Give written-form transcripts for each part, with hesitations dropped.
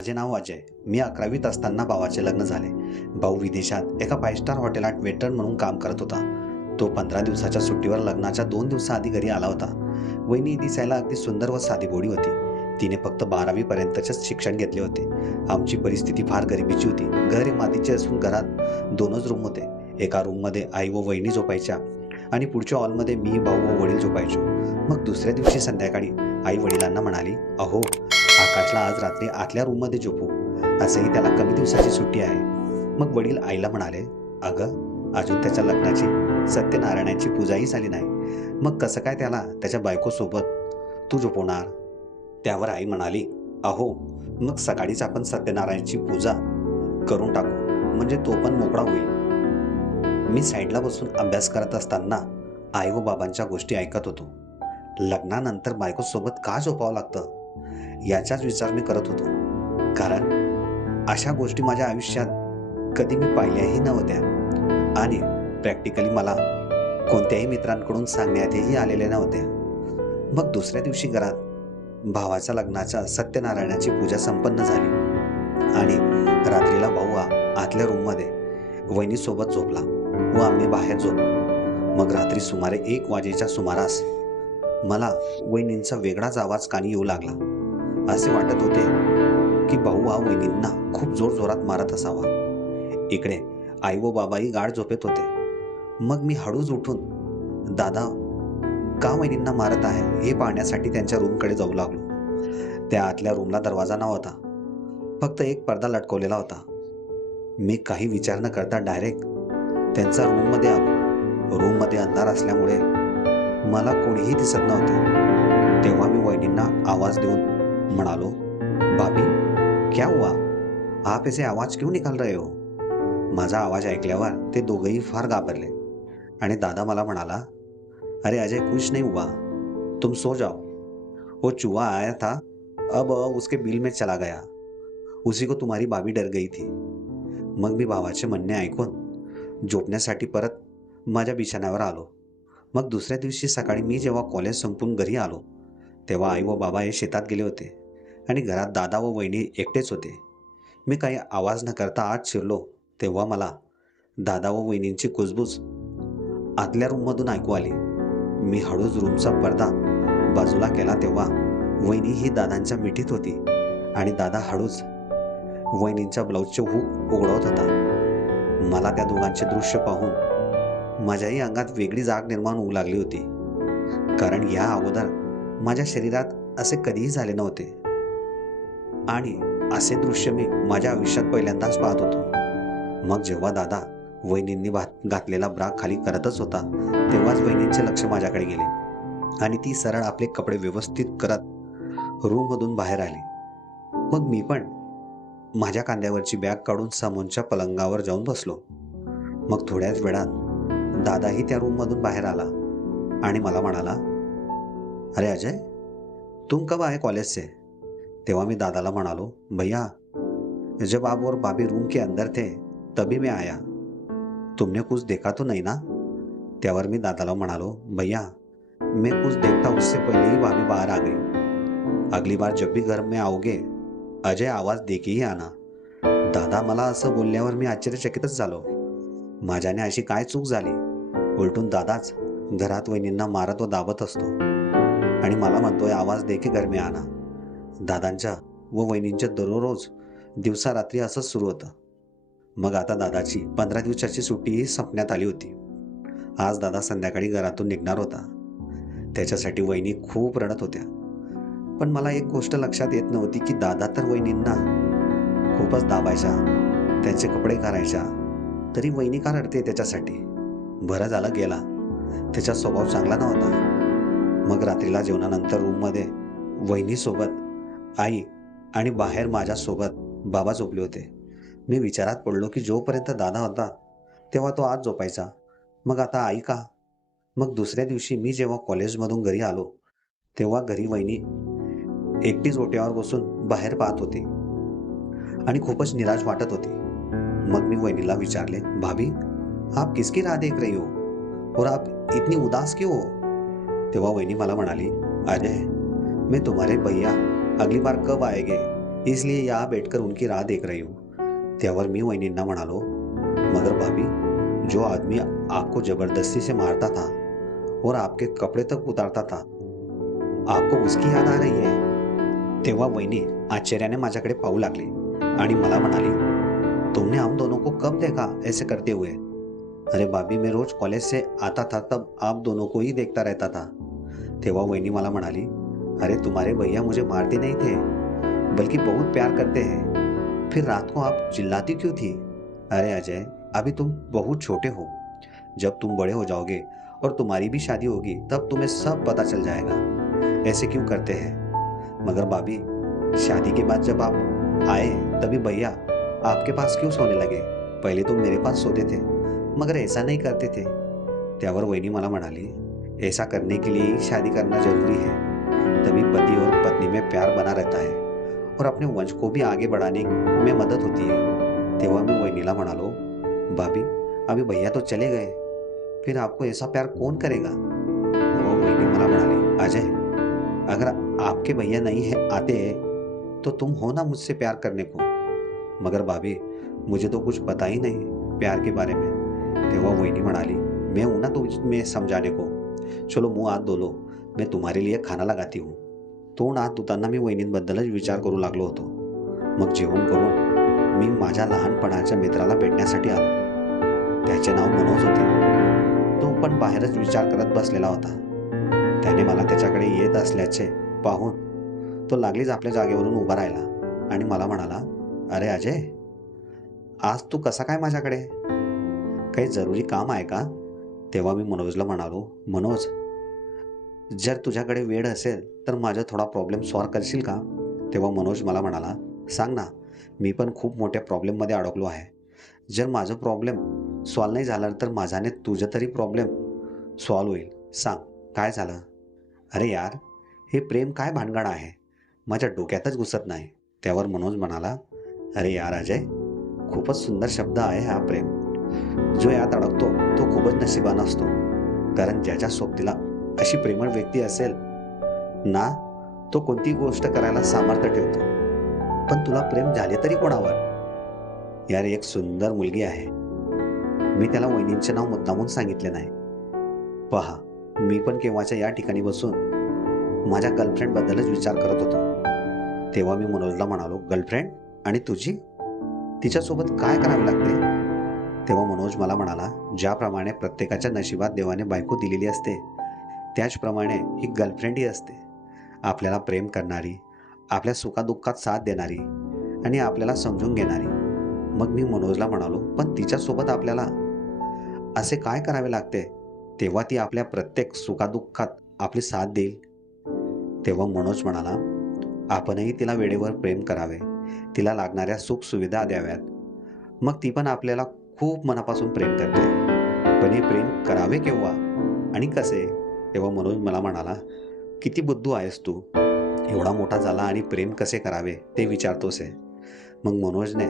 माझे नाव अजय. मी 11वीत असताना भावाचे लग्न झाले. भाऊ विदेशात एका 5 स्टार हॉटेलात वेटर म्हणून काम करत होता. तो 15 दिवसाच्या सुट्टीवर लग्नाच्या 2 दिवसाआधी घरी आला होता. वहिनी दिसायला अगदी सुंदर व साधीभोळी होती. तिने फक्त 12वी पर्यंतचेच शिक्षण घेतले होते. आमची परिस्थिती फार गरिबीची होती. घर हे मातीचे असून घरात 2च रूम होते. एका रूममध्ये आई व वहिनी झोपायच्या आणि पुढच्या हॉलमध्ये मी, भाऊ व वडील झोपायचो. मग दुसऱ्या दिवशी संध्याकाळी आई वडिलांना म्हणाली, "अहो, आकाशला आज रात्री आतल्या रूममध्ये झोपू. असंही त्याला कमी दिवसाची सुट्टी आहे." मग वडील आईला म्हणाले, "अगं, अजून त्याच्या लग्नाची सत्यनारायणाची पूजाही झाली नाही. मग कसं काय त्याला त्याच्या बायकोसोबत तू झोपवणार?" त्यावर आई म्हणाली, "अहो, मग सकाळीच आपण सत्यनारायणाची पूजा करून टाकू, म्हणजे तो पण मोकळा होईल." मी साईडला बसून अभ्यास करत असताना आई व बाबांच्या गोष्टी ऐकत होतो. लग्नानंतर बायकोसोबत का झोपावं लागतं याचाच विचार मी करत होतो. कारण अशा गोष्टी माझ्या आयुष्यात कधी मी पाहिल्याही नव्हत्या आणि प्रॅक्टिकली मला कोणत्याही मित्रांकडून सांगण्यातही आलेल्या नव्हत्या. मग दुसऱ्या दिवशी घरात भावाच्या लग्नाच्या सत्यनारायणाची पूजा संपन्न झाली आणि रात्रीला भाऊ आतल्या रूममध्ये वहिनीसोबत झोपला व आम्ही बाहेर झोपलो. मग रात्री सुमारे 1 वाजेच्या सुमारास मला वहिनींचा वेगळाच आवाज कानी येऊ लागला. असे वाटत होते की भाऊ वहिनींना खूप जोरजोरात मारत असावा. इकडे आई व बाबाही गाढ झोपेत होते. मग मी हळूच उठून दादा का वहिनींना मारत आहे हे पाहण्यासाठी त्यांच्या रूमकडे जाऊ लागलो. त्या आतल्या रूमला दरवाजा नव्हता, फक्त एक पडदा लटकवलेला होता. मी काही विचार न करता डायरेक्ट त्यांचा रूममध्ये आलो. रूममध्ये अंधार असल्यामुळे मला कोणीही दिसत नव्हते. तेव्हा मी वहिनींना आवाज देऊन म्हणालो, "भाभी, क्या हुआ? आप ऐसे आवाज क्यों निकाल रहे हो?" माझा आवाज ऐकल्यावर ते दोघंही फार घाबरले आणि दादा मला म्हणाला, "अरे अजय, कुछ नहीं हुआ, तुम सो जाओ. वो चूहा आया था, अब उसके बिल में चला गया. उसी को तुम्हारी भाभी डर गई थी." मग मी भावाचे म्हणणे ऐकून झोपण्यासाठी परत माझ्या बिछाण्यावर आलो. मग दुसऱ्या दिवशी सकाळी मी जेव्हा कॉलेज संपून घरी आलो तेव्हा आई व बाबा हे शेतात गेले होते आणि घरात दादा व वहिनी एकटेच होते. मी काही आवाज न करता आत शिरलो तेव्हा मला दादा व वहिनींची कुजबूज आतल्या रूममधून ऐकू आली. मी हळूच रूमचा पडदा बाजूला केला तेव्हा वहिनी ही दादांच्या मिठीत होती आणि दादा हळूच वहिनींच्या ब्लाऊजचे हुक उघडवत होता. मला त्या दोघांचे दृश्य पाहून माझ्याही अंगात वेगळी जाग निर्माण होऊ लागली होती. कारण या अगोदर माझ्या शरीरात असे कधीही झाले नव्हते आणि असे दृश्य मी माझ्या आयुष्यात पहिल्यांदाच पाहत होतो. मग जेव्हा दादा वहिनींनी घातलेला ब्रा खाली करतच होता तेव्हाच वहिनींचे लक्ष माझ्याकडे गेले आणि ती सरळ आपले कपडे व्यवस्थित करत रूममधून बाहेर आली. मग मी पण माझ्या खांद्यावरची बॅग काढून समोरच्या पलंगावर जाऊन बसलो. मग थोड्याच वेळात दादाही त्या रूममधून बाहेर आला आणि मला म्हणाला, "अरे अजय, तुम कब आए कॉलेज से?" तेव्हा मी दादाला म्हणालो, "भैया, जब आप और भाभी रूम के अंदर थे तभी मैं आया. तुमने कुछ देखा तो नहीं ना?" त्यावर मी दादाला म्हणालो, "भैया, मैं कुछ देखता उससे पहले ही भाभी बाहर आ गई. अगली बार जब भी घर में आओगे अजय आवाज दे के ही आना." दादा मला असं बोलल्यावर मी आश्चर्यचकितच झालो. माझ्याने अशी काय चूक झाली? उलटून दादाच घरात वहिनींना मारत व दाबत असतो आणि मला म्हणतोय आवाज दे की घर में आना. दादांच्या व वहिनींच्या दररोज दिवसा रात्री असंच सुरू होतं. मग आता दादाची 15 दिवसाची सुट्टीही संपण्यात आली होती. आज दादा संध्याकाळी घरातून निघणार होता. त्याच्यासाठी वहिनी खूप रडत होत्या. पण मला एक गोष्ट लक्षात येत नव्हती की दादा तर वहिनींना खूपच दाबायचा, त्यांचे कपडे करायच्या, तरी वहिनी का रडते त्याच्यासाठी? बरं झालं गेला, त्याचा स्वभाव चांगला नव्हता. मग रात्रीला जेवणानंतर रूममध्ये वहिनीसोबत आई आणि बाहेर माझ्यासोबत बाबा झोपले होते. मी विचारात पडलो की जोपर्यंत दादा होता तेव्हा तो आत झोपायचा, मग आता आई का? मग दुसऱ्या दिवशी मी जेव्हा कॉलेजमधून घरी आलो तेव्हा घरी वहिनी एकटीच ओट्यावर बसून बाहेर पाहत होती आणि खूपच निराश वाटत होती. मग मी वहिनीला विचारले, "भाभी, आप किसकी राह देख रही हो और आप इतनी उदास क्यों हो?" तेव्हा वहिनी मला म्हणाली, "अजय, मैं तुम्हारे भैया अगली बार कब आएंगे इसलिए यहाँ बैठकर उनकी राह देख रही हूँ। त्यावर मी वहिनींना म्हणालो, मगर भाभी, जो आदमी आपको जबरदस्ती से मारता था और आपके कपड़े तक उतारता था, आपको उसकी याद आ रही है? तेव्हा वहिनी आश्चर्याने माझ्याकडे पाहू लागली आणि मला म्हणाली, तुमने हम दोनों को कब देखा ऐसे करते हुए? अरे भाभी, मैं रोज कॉलेज से आता था तब आप दोनों को ही देखता रहता था। तेव्हा वहिनी मला म्हणाली, अरे तुम्हारे भैया मुझे मारते नहीं थे, बल्कि बहुत प्यार करते हैं। फिर रात को आप चिल्लाती क्यों थी? अरे अजय, अभी तुम बहुत छोटे हो। जब तुम बड़े हो जाओगे और तुम्हारी भी शादी होगी तब तुम्हें सब पता चल जाएगा ऐसे क्यों करते हैं। मगर भाभी, शादी के बाद जब आप आए तभी भैया आपके पास क्यों सोने लगे? पहले तो मेरे पास सोते थे, मगर ऐसा नहीं करते थे। त्यावर वहिनी मला म्हणाली, ऐसा करने के लिए ही शादी करना जरूरी है, तभी पति और पत्नी में प्यार बना रहता है और अपने वंश को भी आगे बढ़ाने में मदद होती है। तेव्हा मी वहिनीला म्हणालो, भाभी, अभी भैया तो चले गए, फिर आपको ऐसा प्यार कौन करेगा? तेव्हा वहिनी मला म्हणाली, अजय, अगर आपके भैया नहीं है आते तो तुम हो ना मुझसे प्यार करने को। मगर भाभी, मुझे तो कुछ पता ही नहीं प्यार के बारे में। तेव्हा वहिनी म्हणाली, मैं हूं ना तुम्हें समझाने को। चलो मुंह हात धो लो, मैं तुम्हारे लिए खाना लगाती हूँ। तोंड हात धुताना मी वहिनींबद्दलच विचार करू लागलो होतो। मग जेवण करून मी माझ्या लहानपणाच्या मित्राला भेटण्यासाठी आलो। त्याचे नाव मनोज होते। तो पण बाहेरच विचार करत बसलेला होता। त्याने मला त्याच्याकडे येत असल्याचे पाहून तो लागलीच आपल्या जागेवरून उभा राहिला आणि मला म्हणाला, अरे अजय, आज तू कसा काय माझ्याकडे? काही जरुरी काम आहे का? तेव्हा मी मनोजला म्हणालो, मनोज, जर तुझ्याकडे वेळ असेल तर माझा थोडा प्रॉब्लेम सॉल्व्ह करशील का? तेव्हा मनोज मला म्हणाला, सांग ना, मी पण खूप मोठ्या प्रॉब्लेममध्ये अडकलो आहे। जर माझं प्रॉब्लेम सॉल्व्ह नाही झाला तर माझ्याने तुझं तरी प्रॉब्लेम सॉल्व्ह होईल। सांग, काय झालं? अरे यार, हे प्रेम काय भानगड आहे? माझ्या डोक्यातच घुसत नाही। त्यावर मनोज म्हणाला, अरे यार अजय, खूपच सुंदर शब्द आहे हा प्रेम। जो यात अडकतो तो खूपच नशिबान असतो, कारण ज्याच्या सोबतीला अशी प्रेमळ व्यक्ती असेल ना, तो कोणती गोष्ट करायला सामर्थ्य ठेवतो। पण तुला प्रेम झाले तरी कोणावर? यार, एक सुंदर मुलगी आहे। मी त्याला वहिनींचे नाव मुद्दामून सांगितले नाही। पहा, मी पण केव्हाच्या या ठिकाणी बसून माझ्या गर्लफ्रेंड बद्दलच विचार करत होतो। तेव्हा मी मनोजला म्हणालो, गर्लफ्रेंड? आणि तुझी? तिच्यासोबत काय करावे लागते? तेव्हा मनोज मला म्हणाला, ज्याप्रमाणे प्रत्येकाच्या नशिबात देवाने बायको दिलेली असते, त्याचप्रमाणे ही गर्लफ्रेंडही असते। आपल्याला प्रेम करणारी, आपल्या सुखादुःखात साथ देणारी आणि आपल्याला समजून घेणारी। मग मी मनोजला म्हणालो, पण तिच्यासोबत आपल्याला असे काय करावे लागते तेव्हा ती आपल्या प्रत्येक सुखादुःखात आपली साथ देईल? तेव्हा मनोज म्हणाला, आपणही तिला वेळेवर प्रेम करावे, तिला लागणाऱ्या सुख सुविधा द्याव्यात। मग ती पण आपल्याला खूप मनापासून प्रेम करते। पण हे प्रेम करावे केव्हा आणि कसे? तेव्हा मनोज मला म्हणाला, किती बुद्धू आहेस तू, एवढा मोठा झाला आणि प्रेम कसे करावे ते विचारतोस आहे। मग मनोजने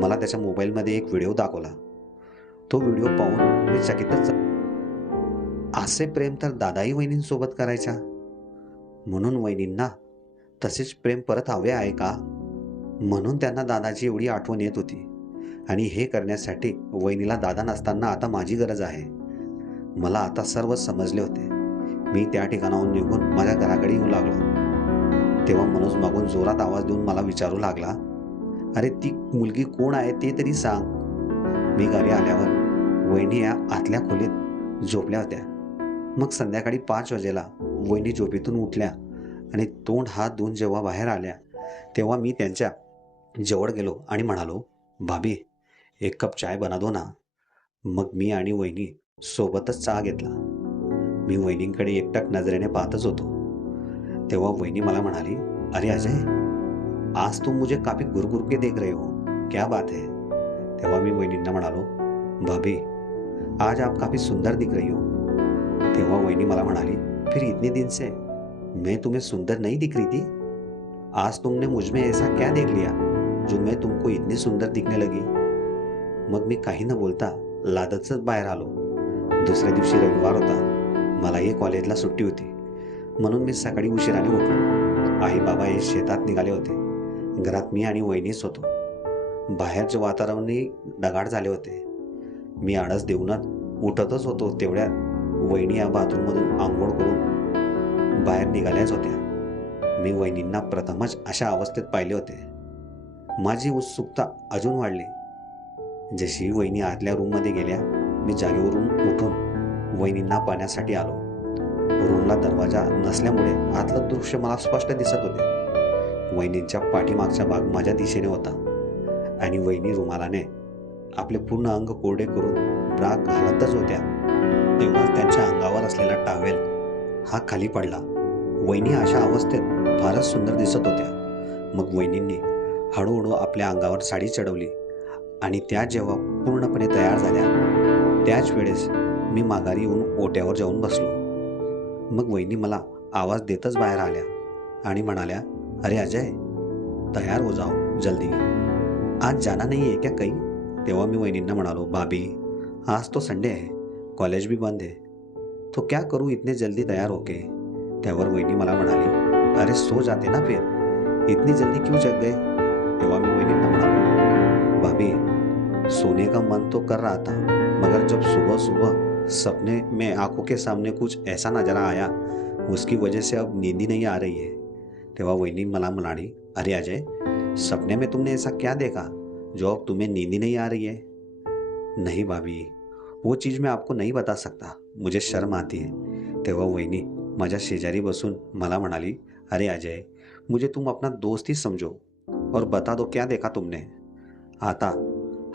मला त्याच्या मोबाईलमध्ये एक व्हिडिओ दाखवला। तो व्हिडिओ पाहून मी चकितच, असे प्रेम तर दादाही वहिनींसोबत करायच्या, म्हणून वहिनींना तसेच प्रेम परत हवे आहे का? म्हणून त्यांना दादाची एवढी आठवण येत होती आणि हे करण्यासाठी वहिनीला दादा नसताना आता माझी गरज आहे। मला आता सर्व समजले होते। मी त्या ठिकाणाहून निघून माझ्या घराकडे येऊ लागलो। तेव्हा मनोज मागून जोरात आवाज देऊन मला विचारू लागला, अरे ती मुलगी कोण आहे ते तरी सांग। मी घरी आल्यावर वहिनी या आतल्या खोलीत झोपल्या होत्या। मग संध्याकाळी 5 वाजेला वहिनी झोपेतून उठल्या आणि तोंड हात धुवून जेव्हा बाहेर आल्या तेव्हा मी त्यांच्या जवळ गेलो आणि म्हणालो, भाभी, एक कप चाय बना दो ना। मग मी आणि वहिनी सोबतच चहा घेतला। मी वहिनींकडे एकटक नजरेने पाहतच होतो। तेव्हा वहिनी मला म्हणाली, अरे अजय, आज तुम मुझे काफी गुरगुर के देख रहे हो, क्या बात है? तेव्हा मी वहिनींना म्हणालो, भाभी, आज आप काफी सुंदर दिख रही हो। तेव्हा वहिनी मला म्हणाली, फिर इतने दिन से मैं तुम्हें सुंदर नहीं दिख रही थी? आज तुमने मुझ में ऐसा क्या देख लिया जो मैं तुमको इतनी सुंदर दिखने लगी? मग मी काही न बोलता लादतच बाहेर आलो। दुसऱ्या दिवशी रविवार होता, मलाही कॉलेजला सुट्टी होती, म्हणून मी सकाळी उशिराने उठलो। आई बाबा हे शेतात निघाले होते घरात मी आणि वहिनीच होतो. बाहेरचे वातावरणही ढगाळ झाले होते. मी आळस देऊनच उठतच होतो तेवढ्यात वहिनी या बाथरूममधून आंघोळ करून बाहेर निघाल्याच होत्या. मी वहिनींना प्रथमच अशा अवस्थेत पाहिले होते. माझी उत्सुकता अजून वाढली. जशी वहिनी आतल्या रूममध्ये गेल्या, मी जागेवरून उठून वहिनींना पाहण्यासाठी आलो. रूमला दरवाजा नसल्यामुळे आतलं दृश्य मला स्पष्ट दिसत होते. वहिनींच्या पाठीमागचा भाग माझ्या दिशेने होता आणि वहिनी रुमालाने आपले पूर्ण अंग कोरडे करून ब्रा घालतच होत्या. तेव्हाच त्यांच्या अंगावर असलेला टावेल हा खाली पडला. वहिनी अशा अवस्थेत फारच सुंदर दिसत होत्या. मग वहिनींनी हळूहळू आपल्या अंगावर साडी चढवली आणि त्या जेव्हा पूर्णपणे तयार झाल्या त्याच वेळेस मी माघारी येऊन ओट्यावर जाऊन बसलो. मग वहिनी मला आवाज देतच बाहेर आल्या आणि म्हणाल्या, अरे अजय, तयार हो जाओ जल्दी, आज जाना नहीं है क्या कहीं? तेव्हा मी वहिनींना म्हणालो, भाभी आज तो संडे है, कॉलेज भी बंद है, तो क्या करूँ इतने जल्दी तैयार होके? त्यावर वहिनी मला म्हणाली, अरे सो जाते ना फिर, इतनी जल्दी क्यों जग गए? तेव्हा मी वहिनींना म्हणालो, भाभी सोने का मन तो कर रहा था, मगर जब सुबह सुबह सपने में आंखों के सामने कुछ ऐसा नजरा आया, उसकी वजह से अब नींद ही नहीं आ रही है. तेव्हा वहिनी मला म्हणाली, अरे अजय, सपने में तुमने ऐसा क्या देखा जो अब तुम्हें नींद ही नहीं आ रही है? नहीं भाभी, वो चीज़ मैं आपको नहीं बता सकता, मुझे शर्म आती है. तेव्हा वहिनी माझ्या शेजारी बसून मला म्हणाली, अरे अजय, मुझे तुम अपना दोस्त ही समझो और बता दो क्या देखा तुमने. आता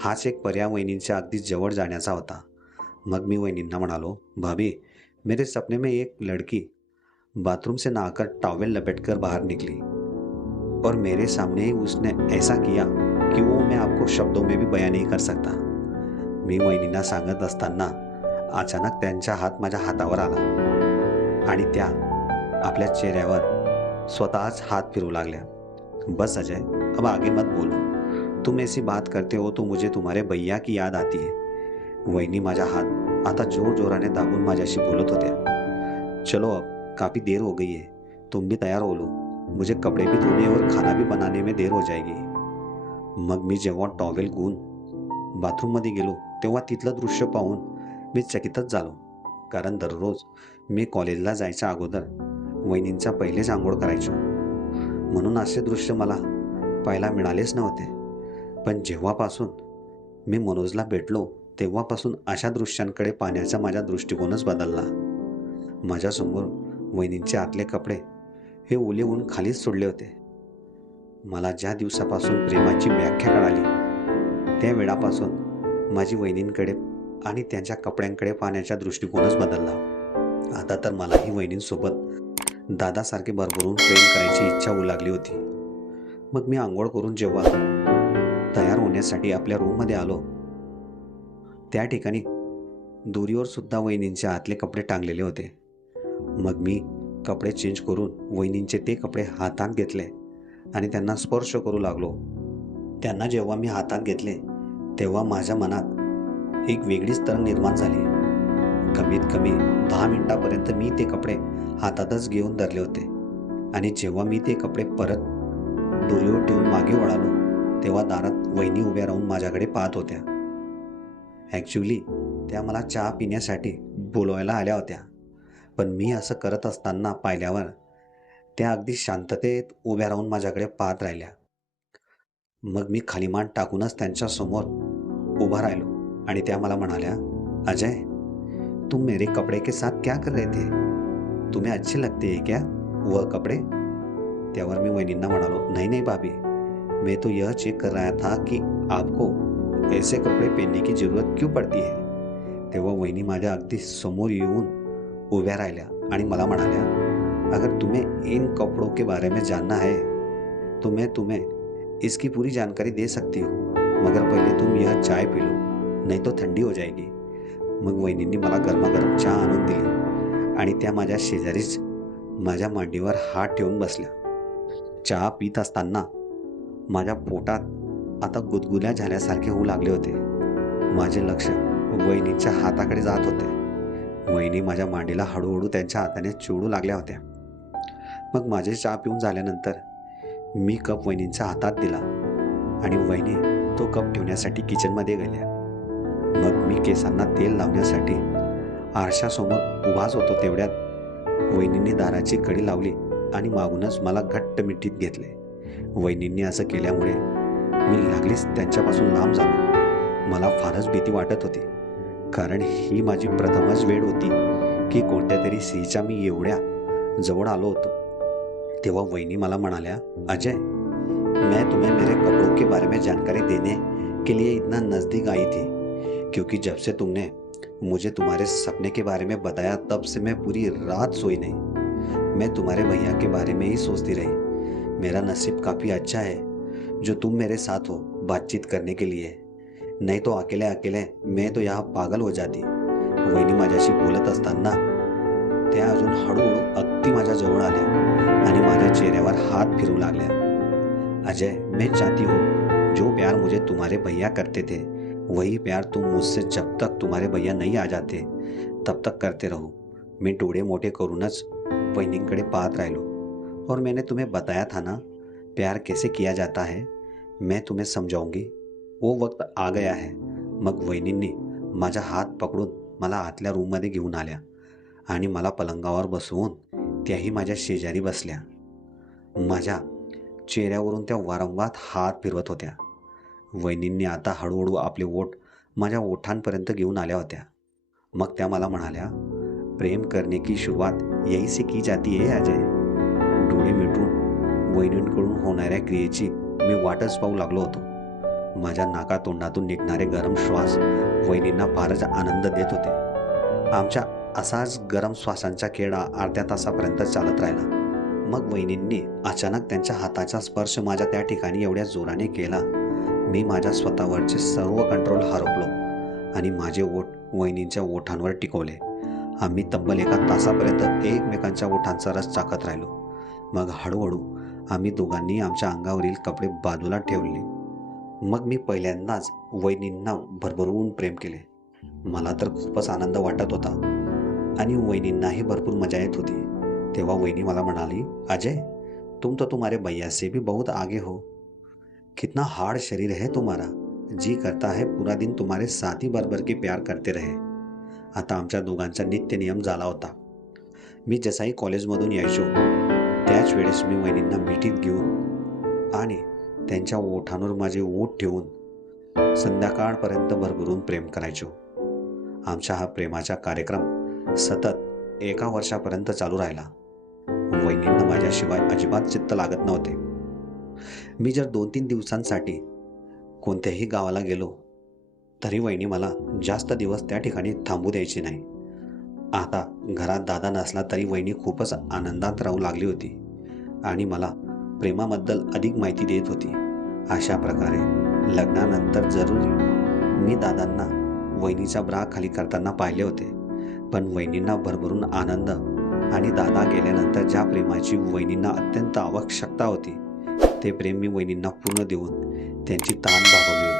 हाच एक पर्याय वहिनींच्या अगदी जवळ जाण्याचा होता. मग मी वहिनींना म्हणालो, भाभी मेरे सपने में एक लड़की बाथरूम से नहाकर टॉवेल लपेटकर बाहर निकली और मेरे सामने ही उसने ऐसा किया कि वो मैं आपको शब्दों में भी बयान नहीं कर सकता. मी वहिनींना सांगत असताना अचानक त्यांचा हात माझ्या हातावर आला आणि त्या आपल्या चेहऱ्यावर स्वतःच हात फिरू लागल्या. बस अजय, अब आगे मत बोलो, तुम ऐसी बात करते हो तो मुझे तुम्हारे भैया की याद आती है. वहिनी माझा हात आता जोर जोराने दाबून माझ्याशी बोलत होत्या. चलो अब काफ़ी देर हो गई है, तुम भी तैयार हो लो, मुझे कपड़े भी धोने और खाना भी बनाने में देर हो जाएगी. मग मी जेव्हा टॉवेल घेऊन बाथरूममध्ये गेलो तेव्हा तिथलं दृश्य पाहून मी चकितच झालो. कारण दररोज मी कॉलेजला जायच्या अगोदर वहिनींचा पहिलेच आंघोळ करायचो, म्हणून असे दृश्य मला पाहायला मिळालेच नव्हते. पण जेव्हापासून मी मनोजला भेटलो तेव्हापासून अशा दृश्यांकडे पाहण्याचा माझा दृष्टिकोनच बदलला. माझ्यासमोर वहिनींचे आतले कपडे हे ओले होऊन खालीच सोडले होते. मला ज्या दिवसापासून प्रेमाची व्याख्या कळाली त्या वेळापासून माझी वहिनींकडे आणि त्यांच्या कपड्यांकडे पाहण्याचा दृष्टिकोनच बदलला. आता तर मलाही वहिनींसोबत दादासारखे भरभरून प्रेम करायची इच्छा होऊ लागली होती. मग मी आंघोळ करून जेव्हा तयार होण्यासाठी आपल्या रूममध्ये आलो त्या ठिकाणी दोरीवर सुद्धा वहिनींचे आतले कपडे टांगलेले होते. मग मी कपडे चेंज करून वहिनींचे ते कपडे हातात घेतले आणि त्यांना स्पर्श करू लागलो. त्यांना जेव्हा मी हातात घेतले तेव्हा माझ्या मनात एक वेगळीच तरंग निर्माण झाली. कमीत कमी 10 मिनिटापर्यंत मी ते कपडे हातातच घेऊन धरले होते आणि जेव्हा मी ते कपडे परत दोरीवर ठेवून मागे वळालो तेव्हा दारात वहिनी उभ्या राहून माझ्याकडे पाहत होत्या. ॲक्च्युली त्या मला चहा पिण्यासाठी बोलवायला आल्या होत्या, पण मी असं करत असताना पाहिल्यावर त्या अगदी शांततेत उभ्या राहून माझ्याकडे पाहत राहिल्या. मग मी खाली मान टाकूनच त्यांच्यासमोर उभा राहिलो आणि त्या मला म्हणाल्या, अजय, तुम मेरे कपड़े के साथ क्या कर रहे थे? तुम्हें अच्छे लगते हैं क्या वह कपड़े? त्यावर मी वहिनींना म्हणालो, नहीं नहीं भाभी, मैं तो यह चेक कर रहा था कि आपको ऐसे कपड़े पहनने की ज़रूरत क्यों पड़ती है. तेव्हा वहिनी माझ्या अगदी समोर येऊन उभ्या राहिल्या आणि मला म्हणाल्या, अगर तुम्हें इन कपड़ों के बारे में जानना है तो मैं तुम्हें इसकी पूरी जानकारी दे सकती हूँ, मगर पहले तुम यह चाय पी लो, नहीं तो ठंडी हो जाएगी. मग वहिनींनी मला गरमागरम चहा आणून दिली आणि त्या माझ्या शेजारीच माझ्या मांडीवर हात ठेवून बसल्या. चहा पित असताना माझ्या पोटात आता गुदगुल्या झाल्यासारखे होऊ लागले होते. माझे लक्ष वहिनींच्या हाताकडे जात होते. वहिनी माझ्या मांडीला हळूहळू त्यांच्या हाताने चिवडू लागल्या होत्या. मग माझे चहा पिऊन झाल्यानंतर मी कप वहिनींच्या हातात दिला आणि वहिनी तो कप ठेवण्यासाठी किचनमध्ये गेल्या. मग मी केसांना तेल लावण्यासाठी आरशासमोर उभाच होतो तेवढ्यात वहिनींनी दाराची कडी लावली आणि मागूनच मला घट्ट मिठीत घेतले. वहिनींनी असं केल्यामुळे मी लागलीच त्यांच्यापासून लांब झालो. मला फारच भीती वाटत होती, कारण ही माझी प्रथमच वेळ होती की कोणत्या तरी स्त्रीच्या मी एवढ्या जवळ आलो होतो. तेव्हा वहिनी मला म्हणाल्या, अजय, मैं तुम्हें मेरे कपड़ों के बारे में जानकारी देने के लिए इतना नज़दीक आई थी, क्योंकि जब से तुमने मुझे तुम्हारे सपने के बारे में बताया तब से मैं पूरी रात सोई नहीं. मैं तुम्हारे भैया के बारे में ही सोचती रही. मेरा नसीब काफ़ी अच्छा है जो तुम मेरे साथ हो बातचीत करने के लिए. नहीं तो अकेले अकेले मैं तो यहाँ पागल हो जाती. वहिनी माझ्याशी बोलत असताना त्या अजून हळूहळू अगदी माझ्या जवळ आल्या आणि माझ्या चेहऱ्यावर हात फिरू लागल्या. अजय, मैं चाहती हूँ जो प्यार मुझे तुम्हारे भैया करते थे वही प्यार तुम मुझसे जब तक तुम्हारे भैया नहीं आ जाते तब तक करते रहो. मी डोळे मोठे करूनच वहिनींकडे पाहत राहिलो. और मैंने तुम्हें बताया था ना, प्यार कैसे किया जाता है. मैं तुम्हें समजाऊंगी. वो वक्त आ गया है. मग वहिनींनी माझा हात पकडून मला आतल्या रूममध्ये घेऊन आल्या आणि मला पलंगावर बसवून त्याही माझ्या शेजारी बसल्या. माझ्या चेहऱ्यावरून त्या वारंवार हात फिरवत होत्या. वहिनींनी आता हळूहळू आपले ओठ माझ्या ओठांपर्यंत घेऊन आल्या होत्या. मग त्या मला म्हणाल्या, प्रेम करने की शुरुआत यही से की जाती है अजय. डोळे मिटून वहिनींकडून होणाऱ्या क्रियेची मी वाटच पाहू लागलो होतो. माझ्या नाकातोंडातून निघणारे गरम श्वास वहिनींना फारच आनंद देत होते. आमच्या असाच गरम श्वासांचा खेळ अर्ध्या तासापर्यंत चालत राहिला. मग वहिनींनी अचानक त्यांच्या हाताचा स्पर्श माझ्या त्या ठिकाणी एवढ्या जोराने केला, मी माझ्या स्वतःवरचे सर्व कंट्रोल हरपलो आणि माझे ओठ वहिनींच्या ओठांवर टिकवले. आम्ही तब्बल 1 तासापर्यंत एकमेकांच्या ओठांचा रस चाखत राहिलो. मग हळूहळू आम्ही दोघांनी आमच्या अंगावरील कपडे बाजूला ठेवले. मग मी पहिल्यांदाच वहिनींना भरभरून प्रेम केले. मला तर खूपच आनंद वाटत होता आणि वहिनींनाही भरपूर मजा येत होती. तेव्हा वहिनी मला म्हणाली, अजय, तुम तो तुम्हारे भैया से भी बहुत आगे हो. कितना हार्ड शरीर है तुम्हारा. जी करता है पूरा दिन तुम्हारे साथी बरबर के प्यार करते रहे. आता आमच्या दोघांचा नित्य नियम झाला होता. मी जसाही कॉलेजमधून यायचो त्याच वेळेस मी वहिनींना मिठीत घेऊन आणि त्यांच्या ओठांवर माझे ओठ ठेवून संध्याकाळपर्यंत भरभरून प्रेम करायचो. आमचा हा प्रेमाचा कार्यक्रम सतत 1 वर्षापर्यंत चालू राहिला. वहिनींना माझ्याशिवाय अजिबात चित्त लागत नव्हते. मी जर 2-3 दिवसांसाठी कोणत्याही गावाला गेलो तरी वहिनी मला जास्त दिवस त्या ठिकाणी थांबू द्यायची नाही. आता घरात दादा नसला तरी वहिनी खूपच आनंदात राहू लागली होती आणि मला प्रेमाबद्दल अधिक माहिती देत होती. अशा प्रकारे लग्नानंतर जरूर मी दादांना वहिनीचा ब्रा खाली करताना पाहिले होते, पण वहिनींना भरभरून आनंद आणि दादा गेल्यानंतर ज्या प्रेमाची वहिनींना अत्यंत आवश्यकता होती ते प्रेम मी वहिनींना पूर्ण देऊन त्यांची ताण भागवली होती.